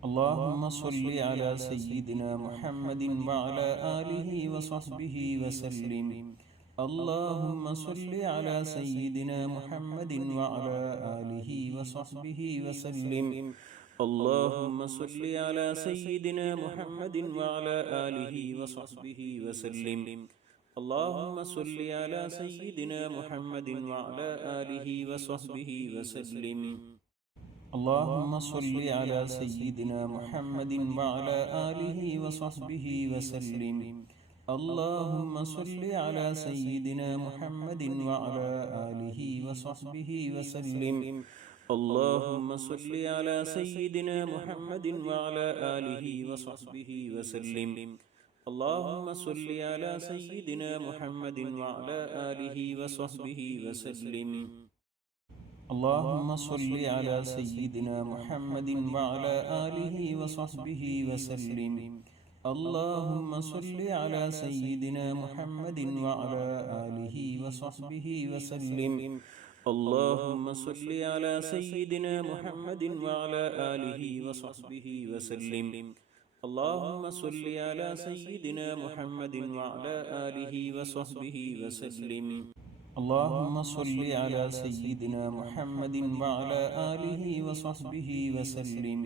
اللهم صل على سيدنا محمد وعلى آله وصحبه وسلم. اللهم صل على سيدنا محمد وعلى آله وصحبه وسلم. اللهم صل على سيدنا محمد وعلى آله وصحبه وسلم. اللهم صل على سيدنا محمد وعلى آله وصحبه وسلم. اللهم صل على سيدنا محمد وعلى آله وصحبه وسلم. اللهم صل على سيدنا محمد وعلى آله وصحبه وسلم. اللهم صل على سيدنا محمد وعلى آله وصحبه وسلم. اللهم صل على سيدنا محمد وعلى آله وصحبه وسلم. اللهم صل على سيدنا محمد وعلى آله وصحبه وسلم. اللهم صل على سيدنا محمد وعلى آله وصحبه وسلم. اللهم صل على سيدنا محمد وعلى آله وصحبه وسلم. اللهم صل على سيدنا محمد وعلى آله وصحبه وسلم. اللهم صل على سيدنا محمد وعلى آله وصحبه وسلم.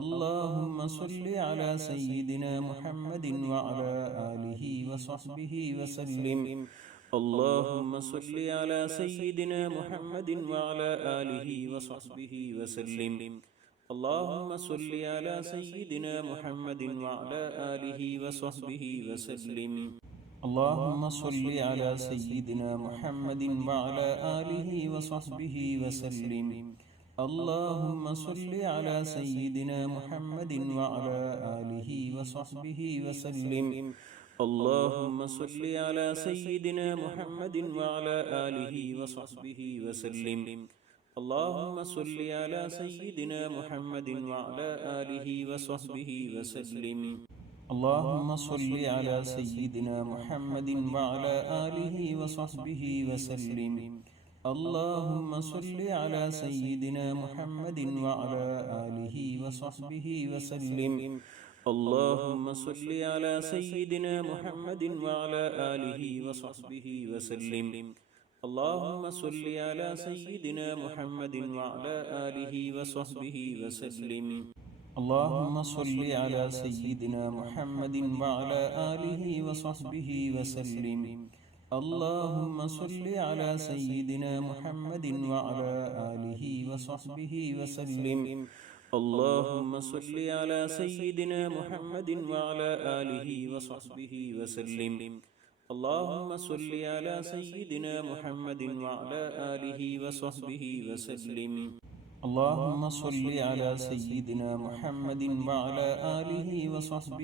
اللهم صل على سيدنا محمد وعلى آله وصحبه وسلم. اللهم صل على سيدنا محمد وعلى آله وصحبه وسلم. اللهم صل على سيدنا محمد وعلى آله وصحبه وسلم. اللهم صل على سيدنا محمد وعلى آله وصحبه وسلم. اللهم صل على سيدنا محمد وعلى آله وصحبه وسلم. اللهم صل على سيدنا محمد وعلى آله وصحبه وسلم. اللهم صل على سيدنا محمد وعلى آله وصحبه وسلم. اللهم صل على سيدنا محمد وعلى آله وصحبه وسلم. اللهم صل على سيدنا محمد وعلى آله وصحبه وسلم. اللهم صل على سيدنا محمد وعلى آله وصحبه وسلم. اللهم صل على سيدنا محمد وعلى آله وصحبه وسلم. اللهم صل على سيدنا محمد وعلى آله وصحبه وسلم. اللهم صل على سيدنا محمد وعلى آله وصحبه وسلم. اللهم صل على سيدنا محمد وعلى آله وصحبه وسلم. اللهم صل على سيدنا محمد وعلى آله وصحبه وسلم. اللهم صل على سيدنا محمد وعلى آله وصحبه وسلم. اللهم صل على سيدنا محمد وعلى آله وصحبه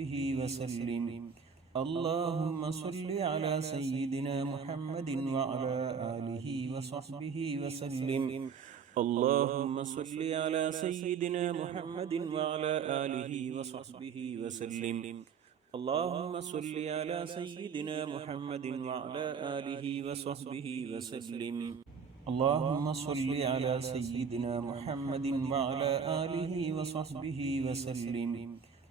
وسلم. اللهم صل على سيدنا محمد وعلى آله وصحبه وسلم. اللهم صل على سيدنا محمد وعلى آله وصحبه وسلم. اللهم صل على سيدنا محمد وعلى آله وصحبه وسلم.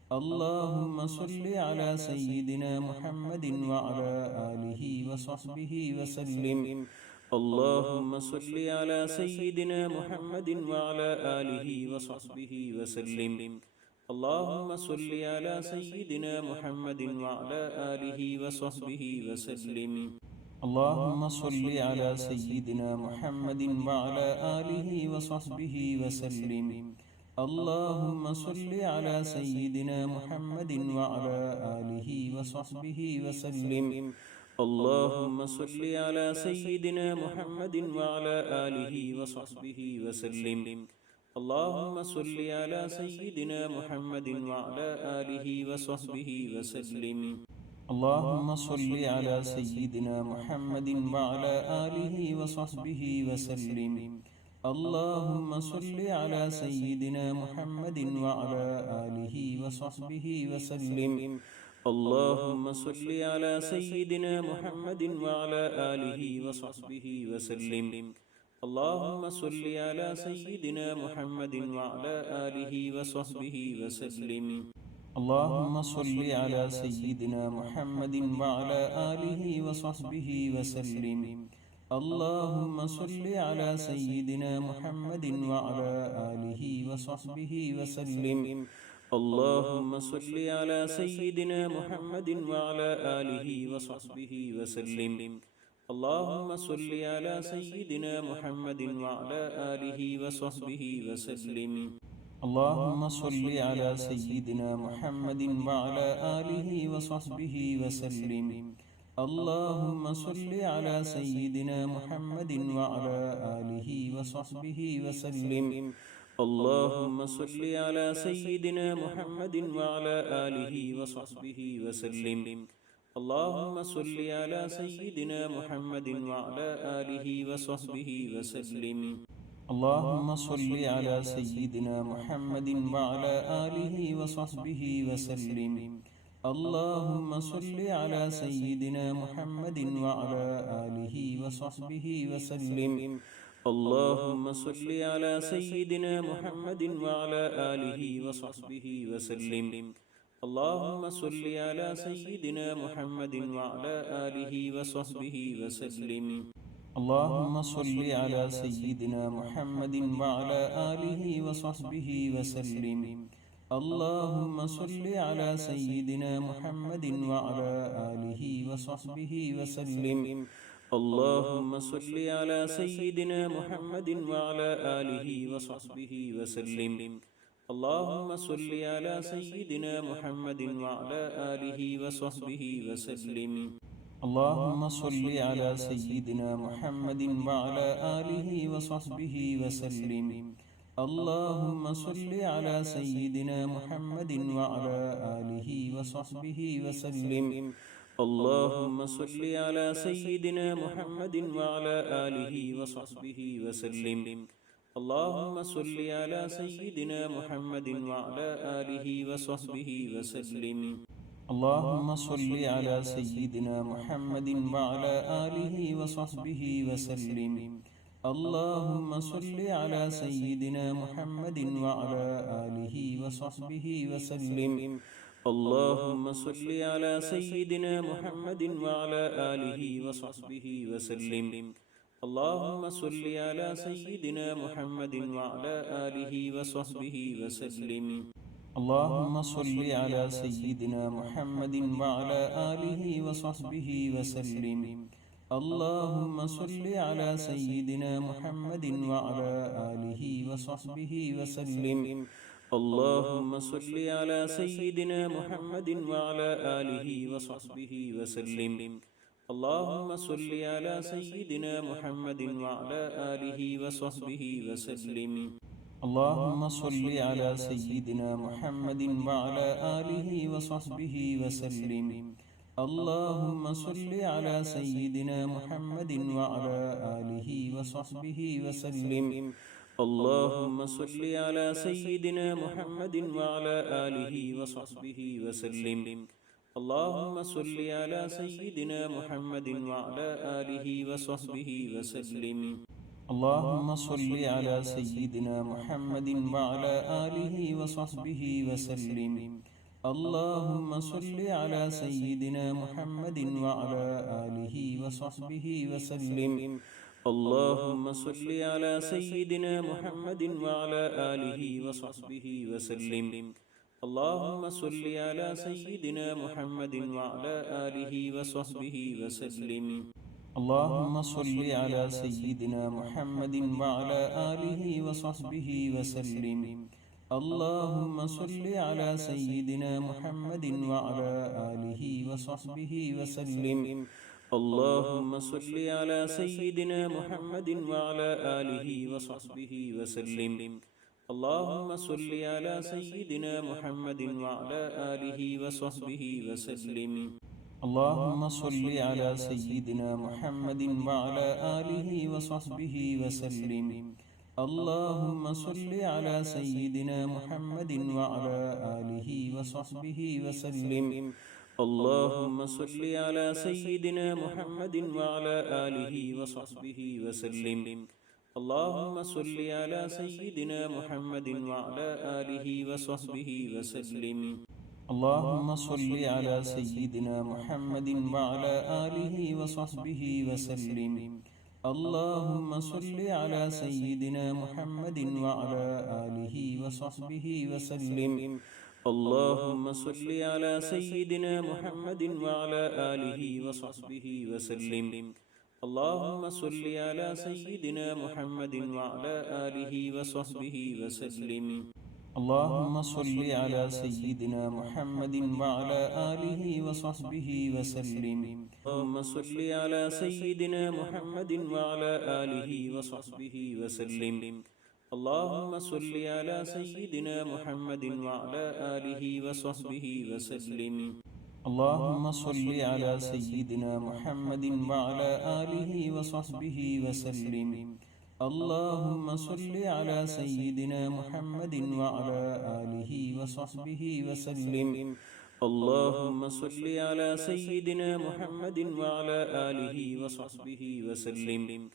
اللهم صل على سيدنا محمد وعلى آله وصحبه وسلم. اللهم صل على سيدنا محمد وعلى آله وصحبه وسلم. اللهم صل على سيدنا محمد وعلى آله وصحبه وسلم. اللهم صل على سيدنا محمد وعلى آله وصحبه وسلم. اللهم صل على سيدنا محمد وعلى آله وصحبه وسلم. اللهم صل على سيدنا محمد وعلى آله وصحبه وسلم. اللهم صل على سيدنا محمد وعلى آله وصحبه وسلم. اللهم صل على سيدنا محمد وعلى آله وصحبه وسلم. اللهم صل على سيدنا محمد وعلى آله وصحبه وسلم. اللهم صل على سيدنا محمد وعلى آله وصحبه وسلم. اللهم صل على سيدنا محمد وعلى آله وصحبه وسلم. اللهم صل على سيدنا محمد وعلى آله وصحبه وسلم. اللهم صل على سيدنا محمد وعلى آله وصحبه وسلم. اللهم صل على سيدنا محمد وعلى آله وصحبه وسلم. اللهم صل على سيدنا محمد وعلى آله وصحبه وسلم. اللهم صل على سيدنا محمد وعلى آله وصحبه وسلم. اللهم صل على سيدنا محمد وعلى آله وصحبه وسلم. اللهم صل على سيدنا محمد وعلى آله وصحبه وسلم. اللهم صل على سيدنا محمد وعلى آله وصحبه وسلم. اللهم صل على سيدنا محمد وعلى آله وصحبه وسلم. اللهم صل على سيدنا محمد وعلى آله وصحبه وسلم. اللهم صل على سيدنا محمد وعلى آله وصحبه وسلم. اللهم صل على سيدنا محمد وعلى آله وصحبه وسلم. اللهم صل على سيدنا محمد وعلى آله وصحبه وسلم. اللهم صل على سيدنا محمد وعلى آله وصحبه وسلم. اللهم صل على سيدنا محمد وعلى آله وصحبه وسلم. اللهم صل على سيدنا محمد وعلى آله وصحبه وسلم. اللهم صل على سيدنا محمد وعلى آله وصحبه وسلم. اللهم صل على سيدنا محمد وعلى آله وصحبه وسلم. اللهم صل على سيدنا محمد وعلى آله وصحبه وسلم. اللهم صل على سيدنا محمد وعلى آله وصحبه وسلم. اللهم صل على سيدنا محمد وعلى آله وصحبه وسلم. اللهم صل على سيدنا محمد وعلى آله وصحبه وسلم. اللهم صل على سيدنا محمد وعلى آله وصحبه وسلم. اللهم صل على سيدنا محمد وعلى آله وصحبه وسلم. اللهم صل على سيدنا محمد وعلى آله وصحبه وسلم. اللهم صل على سيدنا محمد وعلى آله وصحبه وسلم. اللهم صل على سيدنا محمد وعلى آله وصحبه وسلم. اللهم صل على سيدنا محمد وعلى آله وصحبه وسلم. اللهم صل على سيدنا محمد وعلى آله وصحبه وسلم. اللهم صل على سيدنا محمد وعلى آله وصحبه وسلم. اللهم صل على سيدنا محمد وعلى آله وصحبه وسلم. اللهم صل على سيدنا محمد وعلى آله وصحبه وسلم. اللهم صل على سيدنا محمد وعلى آله وصحبه وسلم. اللهم صل على سيدنا محمد وعلى آله وصحبه وسلم. اللهم صل على سيدنا محمد وعلى آله وصحبه وسلم. اللهم صل على سيدنا محمد وعلى آله وصحبه وسلم. اللهم صل على سيدنا محمد وعلى آله وصحبه وسلم. اللهم صل على سيدنا محمد وعلى آله وصحبه وسلم. اللهم صل على سيدنا محمد وعلى آله وصحبه وسلم. اللهم صل على سيدنا محمد وعلى آله وصحبه وسلم. اللهم صل على سيدنا محمد وعلى آله وصحبه وسلم. اللهم صل على سيدنا محمد وعلى آله وصحبه وسلم. اللهم صل على سيدنا محمد وعلى آله وصحبه وسلم. اللهم صل على سيدنا محمد وعلى آله وصحبه وسلم. اللهم صل على سيدنا محمد وعلى آله وصحبه وسلم. اللهم صل على سيدنا محمد وعلى آله وصحبه وسلم. اللهم صل على سيدنا محمد وعلى آله وصحبه وسلم. اللهم صل على سيدنا محمد وعلى آله وصحبه وسلم. اللهم صل على سيدنا محمد وعلى آله وصحبه وسلم. اللهم صل على سيدنا محمد وعلى آله وصحبه وسلم. اللهم صل على سيدنا محمد وعلى آله وصحبه وسلم. اللهم صل على سيدنا محمد وعلى آله وصحبه وسلم. اللهم صل على سيدنا محمد وعلى آله وصحبه وسلم. اللهم صل على سيدنا محمد وعلى آله وصحبه وسلم.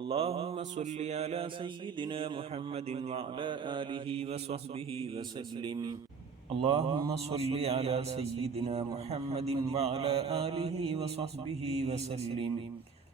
اللهم صل على سيدنا محمد وعلى آله وصحبه وسلم. اللهم صل على سيدنا محمد وعلى آله وصحبه وسلم.